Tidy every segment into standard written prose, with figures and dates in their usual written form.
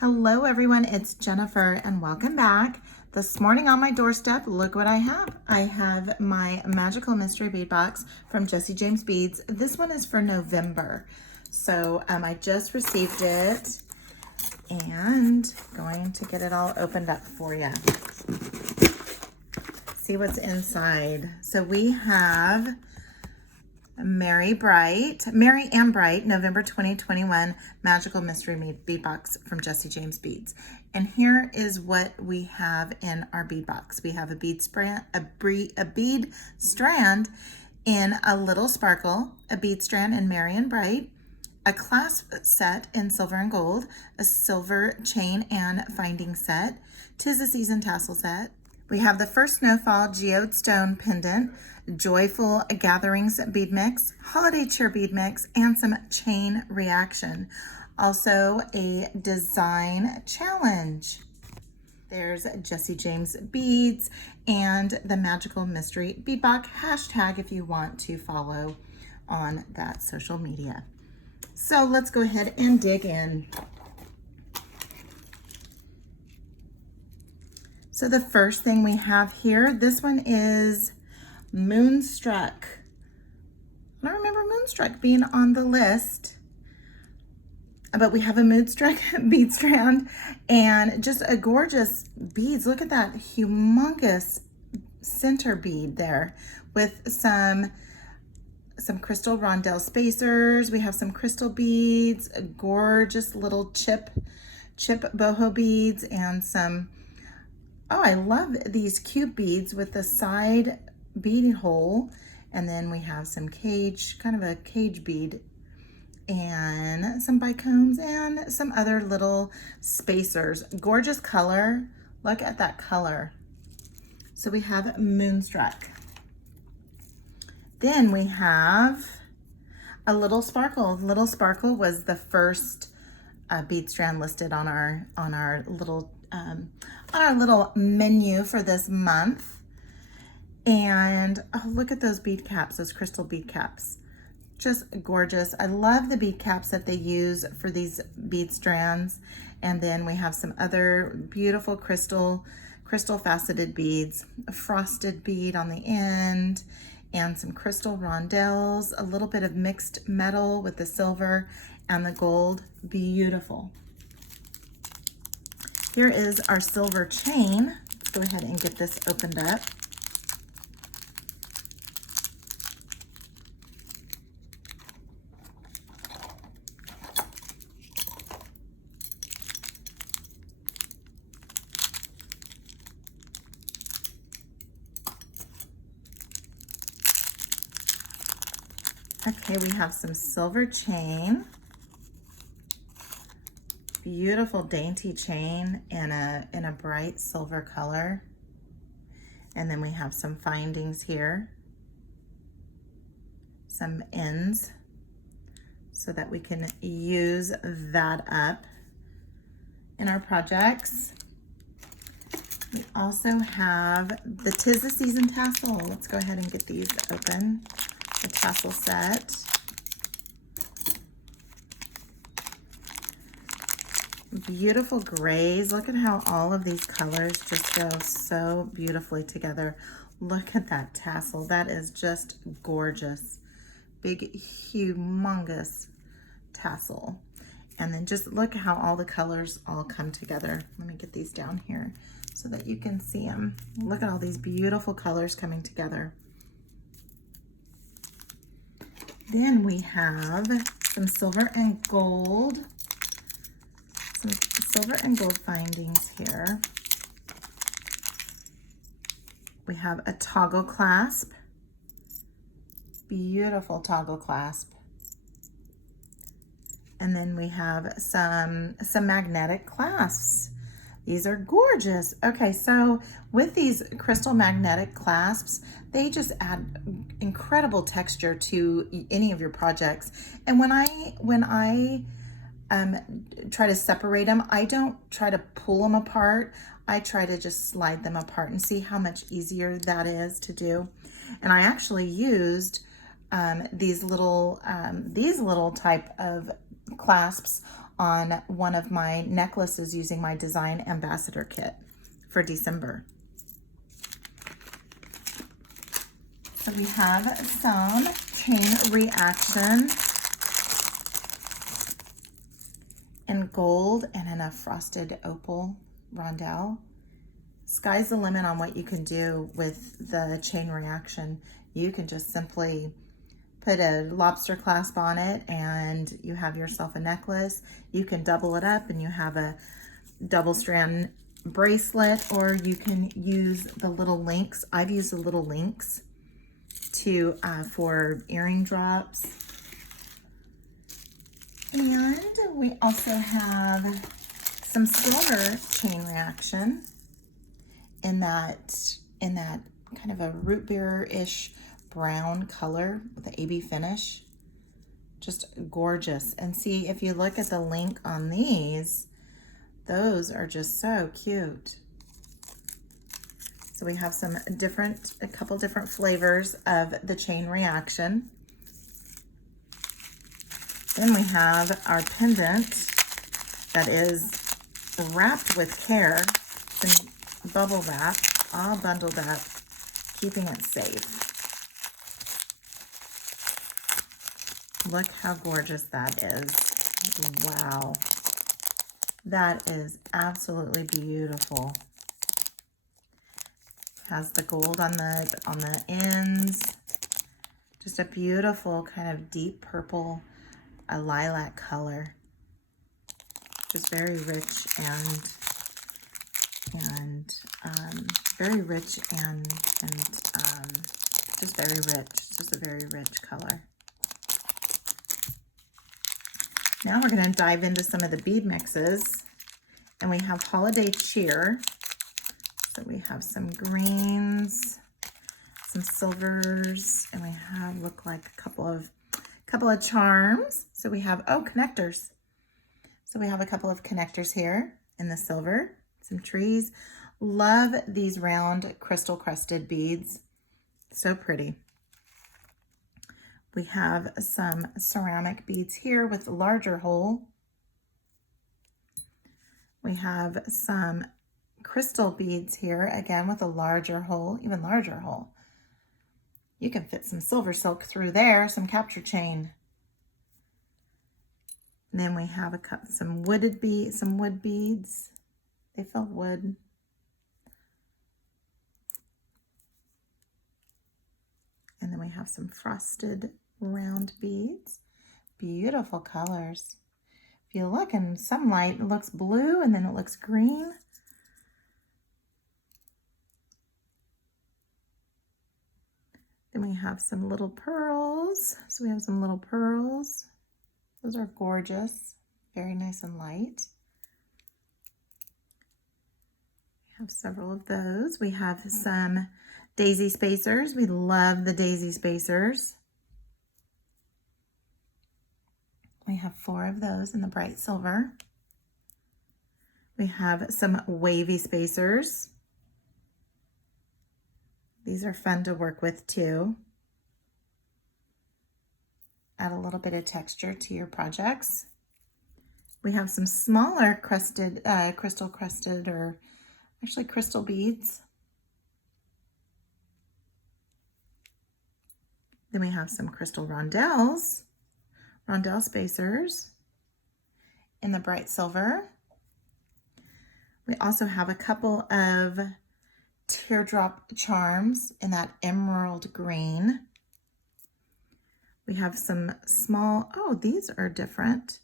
Hello everyone, it's Jennifer and welcome back. This morning on my doorstep, look what I have. I have my Magical Mystery Bead Box from Jesse James Beads. This one is for November. So I just received it and going to get it all opened up for you. See what's inside. So we have Merry and Bright, November 2021 Magical Mystery Bead Box from Jesse James Beads. And here is what we have in our bead box. We have a bead strand in a little sparkle, a bead strand in Merry and Bright, a clasp set in silver and gold, a silver chain and finding set, 'Tis the Season tassel set. We have the first snowfall geode stone pendant, joyful gatherings bead mix, holiday cheer bead mix, and some chain reaction. Also a design challenge. There's Jesse James Beads and the Magical Mystery Bead Box hashtag if you want to follow on that social media. So let's go ahead and dig in. So the first thing we have here, this one is Moonstruck. I don't remember Moonstruck being on the list, but we have a Moonstruck bead strand and just a gorgeous beads. Look at that humongous center bead there with some crystal rondelle spacers. We have some crystal beads, a gorgeous little chip boho beads, and some, oh, I love these cube beads with the side beading hole. And then we have some cage, kind of a cage bead, and some bicones and some other little spacers. Gorgeous color. Look at that color. So we have Moonstruck. Then we have a Little Sparkle. Little Sparkle was the first bead strand listed on our little menu for this month. And oh, look at those bead caps, those crystal bead caps. Just gorgeous. I love the bead caps that they use for these bead strands. And then we have some other beautiful crystal faceted beads, a frosted bead on the end, and some crystal rondelles, a little bit of mixed metal with the silver and the gold. Beautiful. Here is our silver chain. Let's go ahead and get this opened up. Okay, we have some silver chain. Beautiful dainty chain in a bright silver color. And then we have some findings here. Some ends so that we can use that up in our projects. We also have the 'Tis the Season tassel. Let's go ahead and get these open. The tassel set. Beautiful grays. Look at how all of these colors just go so beautifully together. Look at that tassel. That is just gorgeous. Big, humongous tassel. And then just look how all the colors all come together. Let me get these down here so that you can see them. Look at all these beautiful colors coming together. Then we have some silver and gold. Some silver and gold findings here. We have a toggle clasp. Beautiful toggle clasp. And then we have some magnetic clasps. These are gorgeous. Okay, so with these crystal magnetic clasps, they just add incredible texture to any of your projects. And when I try to separate them, I don't try to pull them apart. I try to just slide them apart and see how much easier that is to do. And I actually used these little type of clasps on one of my necklaces using my Design Ambassador kit for December. So we have some chain reaction in gold and in a frosted opal rondelle. Sky's the limit on what you can do with the chain reaction. You can just simply put a lobster clasp on it and you have yourself a necklace. You can double it up and you have a double strand bracelet, or you can use the little links. I've used the little links to for earring drops. And we also have some silver chain reaction in that kind of a root beer-ish brown color with the AB finish. Just gorgeous. And see, if you look at the link on these, those are just so cute. So we have a couple different flavors of the chain reaction. Then we have our pendant that is wrapped with care, some bubble wrap, all bundled up, keeping it safe. Look how gorgeous that is. Wow. That is absolutely beautiful. Has the gold on the ends. Just a beautiful kind of deep purple, a lilac color. Just very rich and very rich and just very rich. Just a very rich color. Now we're going to dive into some of the bead mixes, and we have Holiday Cheer. So we have some greens, some silvers, and we have look like a couple of charms. So we have connectors. So we have a couple of connectors here in the silver, some trees. Love these round crystal crusted beads. So pretty. We have some ceramic beads here with a larger hole. We have some crystal beads here, again with a larger hole, even larger hole. You can fit some silver silk through there, some capture chain. And then we have some wood beads. They felt wood. And then we have some frosted round beads. Beautiful colors. If you look in sunlight, it looks blue and then it looks green. Then we have some little pearls. So we have some little pearls. Those are gorgeous. Very nice and light. We have several of those. We have some daisy spacers. We love the daisy spacers. We have 4 of those in the bright silver. We have some wavy spacers. These are fun to work with too. Add a little bit of texture to your projects. We have some smaller crusted, crystal crusted, or actually crystal beads. Then we have some crystal rondelle spacers in the bright silver. We also have a couple of teardrop charms in that emerald green. We have some small, these are different.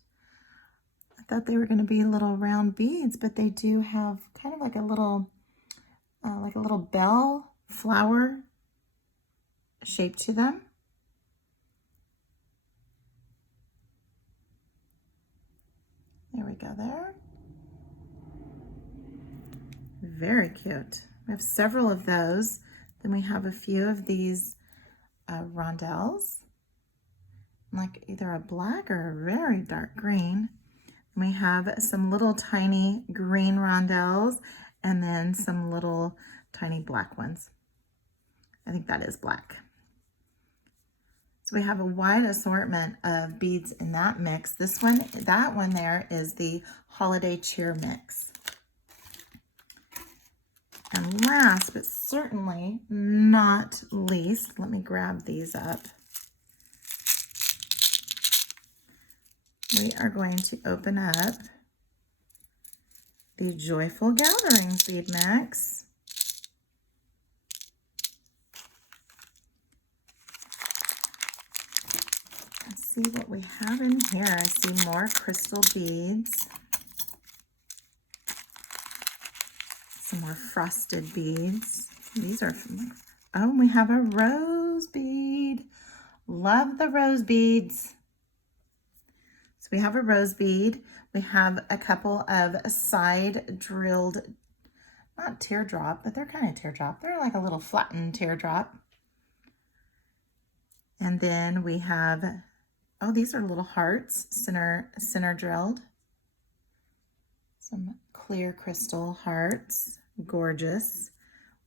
I thought they were going to be little round beads, but they do have kind of like a little bell flower shape to them. There we go there. Very cute. We have several of those. Then we have a few of these rondelles, like either a black or a very dark green. And we have some little tiny green rondelles and then some little tiny black ones. I think that is black. So we have a wide assortment of beads in that mix. That one there is the Holiday Cheer mix. And last, but certainly not least, let me grab these up. We are going to open up the Joyful Gatherings bead mix. Let's see what we have in here. I see more crystal beads. Some more frosted beads. These are from, oh, we have a rose bead. Love the rose beads. So we have a rose bead. We have a couple of side drilled, not teardrop, but they're kind of teardrop. They're like a little flattened teardrop. And then we have, oh, these are little hearts, center drilled. Some clear crystal hearts, gorgeous.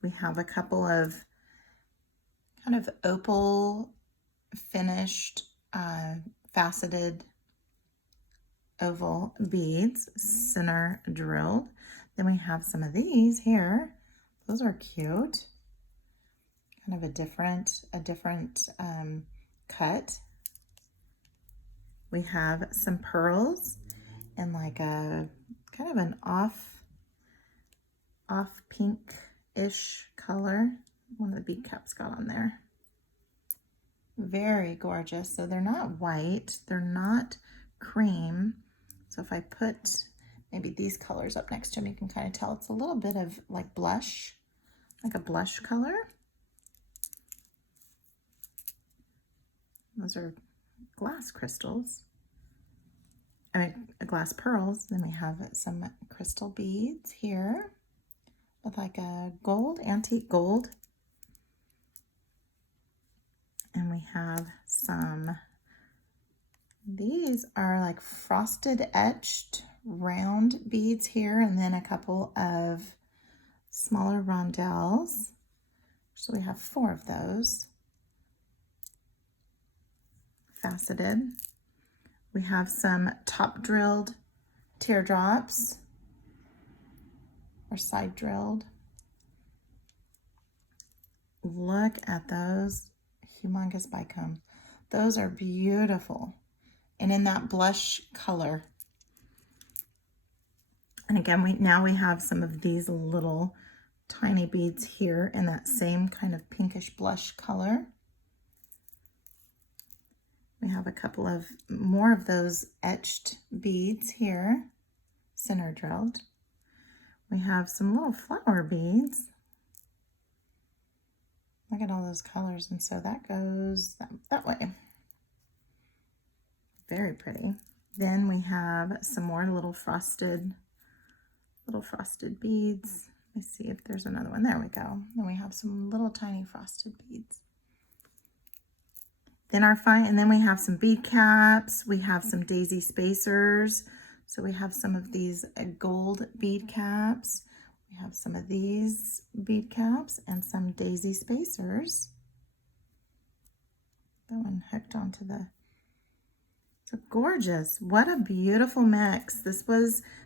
We have a couple of kind of opal finished, faceted oval beads, center drilled. Then we have some of these here. Those are cute. Kind of a different cut. We have some pearls in like a kind of an off pink-ish color. One of the bead caps got on there. Very gorgeous. So they're not white, they're not cream. So if I put maybe these colors up next to them, you can kind of tell it's a little bit of like blush, like a blush color. Those are glass crystals. I mean, glass pearls. Then we have some crystal beads here with like a gold, antique gold. And we have some, these are like frosted etched round beads here, and then a couple of smaller rondelles. So we have 4 of those. Faceted. We have some top drilled teardrops or side drilled. Look at those humongous bicombs. Those are beautiful. And in that blush color. And again, now we have some of these little tiny beads here in that same kind of pinkish blush color. We have a couple of more of those etched beads here, center drilled. We have some little flower beads. Look at all those colors, and so that goes that way. Very pretty. Then we have some more little frosted beads. Let's see if there's another one. There we go. Then we have some little tiny frosted beads. And then we have some bead caps. We have some daisy spacers. So we have some of these gold bead caps. We have some of these bead caps and some daisy spacers. That one hooked onto the, so gorgeous. What a beautiful mix.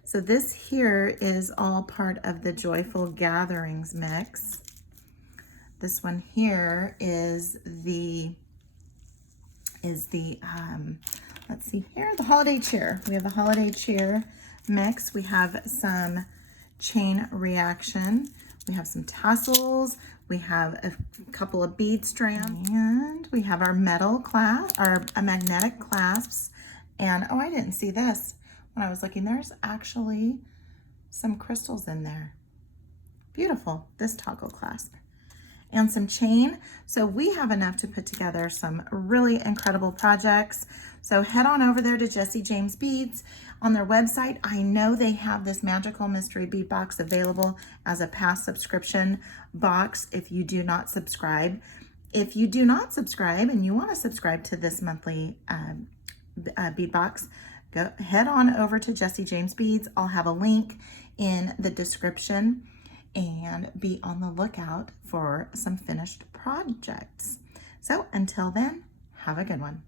So this here is all part of the Joyful Gatherings mix. This one here is the let's see here, the Holiday Cheer. We have the Holiday Cheer mix. We have some chain reaction. We have some tassels. We have a couple of bead strands, and we have our metal clasp, our magnetic clasps. And oh, I didn't see this when I was looking. There's actually some crystals in there. Beautiful, this toggle clasp. And some chain. So we have enough to put together some really incredible projects. So head on over there to Jessie James Beads. On their website, I know they have this Magical Mystery Bead Box available as a past subscription box if you do not subscribe. If you do not subscribe and you want to subscribe to this monthly bead box, head on over to Jessie James Beads. I'll have a link in the description, and be on the lookout for some finished projects. So until then, Have a good one.